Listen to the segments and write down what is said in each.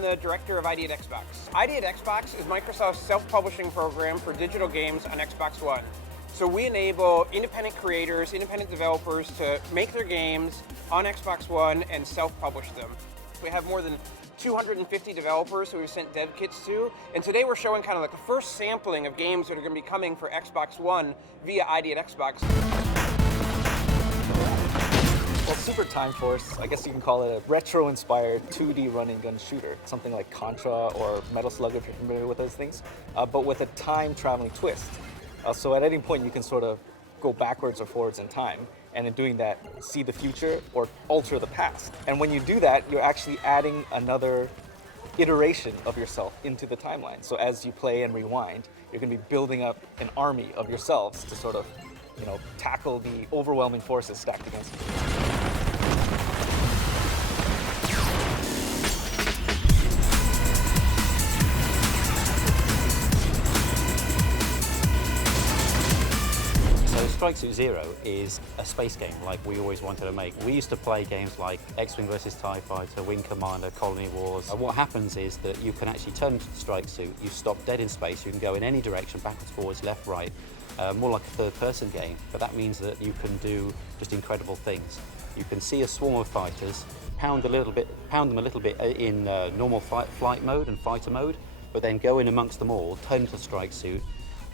I'm the director of ID at Xbox. ID at Xbox is Microsoft's self-publishing program for digital games on Xbox One. So we enable independent creators, independent developers to make their games on Xbox One and self-publish them. We have more than 250 developers who we've sent dev kits to, and today we're showing kind of like a first sampling of games that are going to be coming for Xbox One via ID at Xbox. Well, Super Time Force, I guess you can call it a retro-inspired 2D running gun shooter, something like Contra or Metal Slug if you're familiar with those things, but with a time-traveling twist. So at any point you can sort of go backwards or forwards in time, and in doing that, see the future or alter the past. And when you do that, you're actually adding another iteration of yourself into the timeline. So as you play and rewind, you're going to be building up an army of yourselves to sort of, tackle the overwhelming forces stacked against you. Strike Suit Zero is a space game like we always wanted to make. We used to play games like X-Wing vs TIE Fighter, Wing Commander, Colony Wars. What happens is that you can actually turn into the Strike Suit, you stop dead in space, you can go in any direction, backwards, forwards, left, right, more like a third-person game, but that means that you can do just incredible things. You can see a swarm of fighters, pound them a little bit in normal flight mode and fighter mode, but then go in amongst them all, turn into the Strike Suit,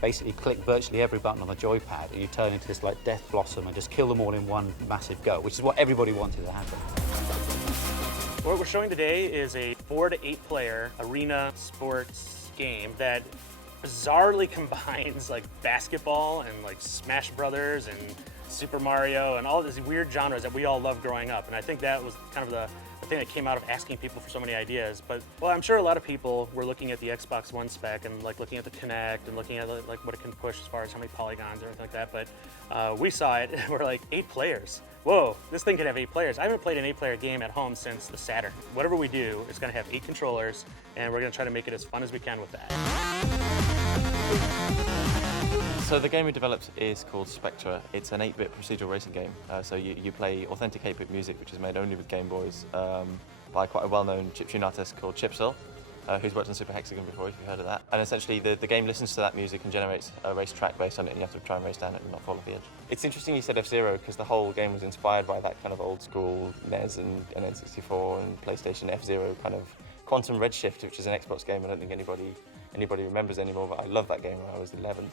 basically click virtually every button on the joypad and you turn into this like death blossom and just kill them all in one massive go, which is what everybody wanted to happen. What we're showing today is a 4 to 8 player arena sports game that bizarrely combines like basketball and like Smash Brothers and Super Mario and all these weird genres that we all loved growing up. And I think that was kind of the thing that came out of asking people for so many ideas. But, well, I'm sure a lot of people were looking at the Xbox One spec and like looking at the Kinect and looking at like what it can push as far as how many polygons or anything like that. But we saw it and we're like, 8 players. Whoa, this thing could have 8 players. I haven't played an 8-player game at home since the Saturn. Whatever we do, it's gonna have 8 controllers and we're gonna try to make it as fun as we can with that. So the game we developed is called Spectra. It's an 8-bit procedural racing game. So you play authentic 8-bit music, which is made only with Game Boys, by quite a well-known chiptune artist called Chipsil, who's worked on Super Hexagon before, if you've heard of that. And essentially the game listens to that music and generates a race track based on it, and you have to try and race down it and not fall off the edge. It's interesting you said F-Zero, because the whole game was inspired by that kind of old school NES and N64 and PlayStation F-Zero kind of Quantum Redshift, which is an Xbox game I don't think anybody remembers anymore, but I loved that game when I was 11.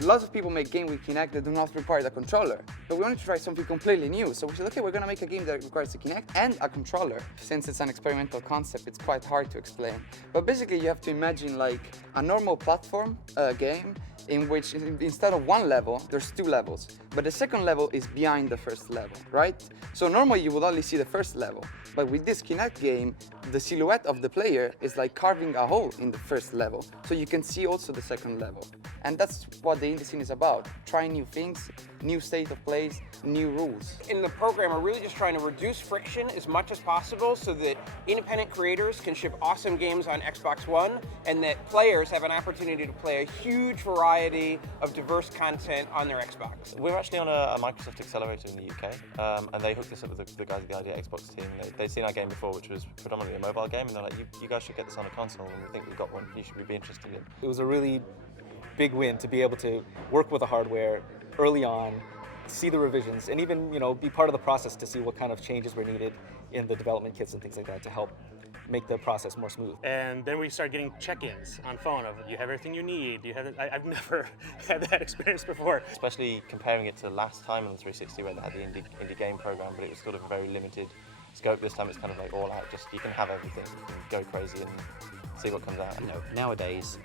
Lots of people make games with Kinect that do not require the controller, but we wanted to try something completely new. So we said, okay, we're going to make a game that requires a Kinect and a controller. Since it's an experimental concept, it's quite hard to explain. But basically, you have to imagine like a normal platform game in which instead of one level, there's 2 levels. But the second level is behind the first level, right? So normally you would only see the first level. But with this Kinect game, the silhouette of the player is like carving a hole in the first level. So you can see also the second level. And that's what the indie scene is about. Trying new things, new state of plays, new rules. In the program, we're really just trying to reduce friction as much as possible so that independent creators can ship awesome games on Xbox One and that players have an opportunity to play a huge variety of diverse content on their Xbox. We're actually on a Microsoft Accelerator in the UK, and they hooked us up with the guys at the Idea Xbox team. They'd seen our game before, which was predominantly a mobile game, and they're like, you guys should get this on a console, and we think we've got one you should be interested in. It was a really big win to be able to work with the hardware early on, see the revisions, and even be part of the process to see what kind of changes were needed in the development kits and things like that to help make the process more smooth. And then we started getting check-ins on phone of, you have everything you need, you have I've never had that experience before. Especially comparing it to last time on the 360 where they had the indie game program, but it was sort of a very limited scope. This time it's kind of like all out, just you can have everything, you can go crazy and see what comes out. Nowadays,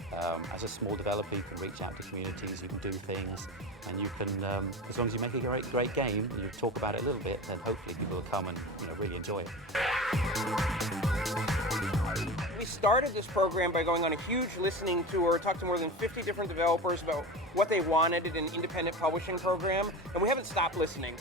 as a small developer, you can reach out to communities, you can do things, and you can, as long as you make a great game and you talk about it a little bit, then hopefully people will come and really enjoy it. We started this program by going on a huge listening tour, talked to more than 50 different developers about what they wanted in an independent publishing program, and we haven't stopped listening.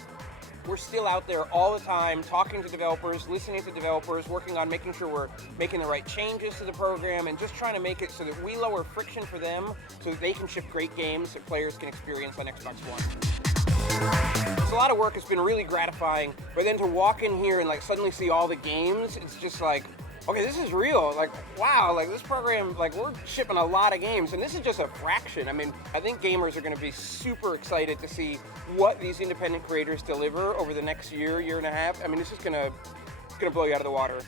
we're still out there all the time talking to developers, listening to developers, working on making sure we're making the right changes to the program and just trying to make it so that we lower friction for them so that they can ship great games that players can experience on Xbox One. It's a lot of work. It's been really gratifying, but then to walk in here and like suddenly see all the games, it's just like, okay, this is real. Like, wow, like this program, like we're shipping a lot of games, and this is just a fraction. I mean, I think gamers are going to be super excited to see what these independent creators deliver over the next year, year and a half. I mean, this is going to blow you out of the water.